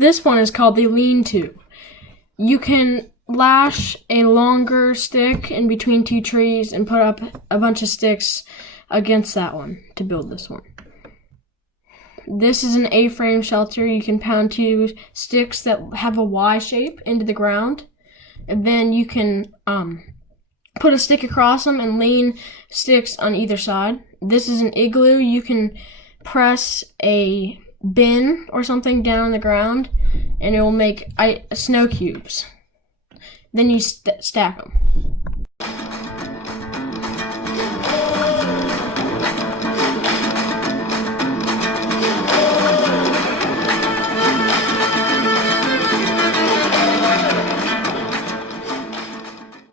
This one is called the lean-to. You can lash a longer stick in between two trees and put up a bunch of sticks against that one to build this one. This is an A-frame shelter. You can pound two sticks that have a Y shape into the ground, and then you can put a stick across them and lean sticks on either side. This is an igloo. You can press a bin or something down on the ground, and it will make snow cubes. Then you stack them.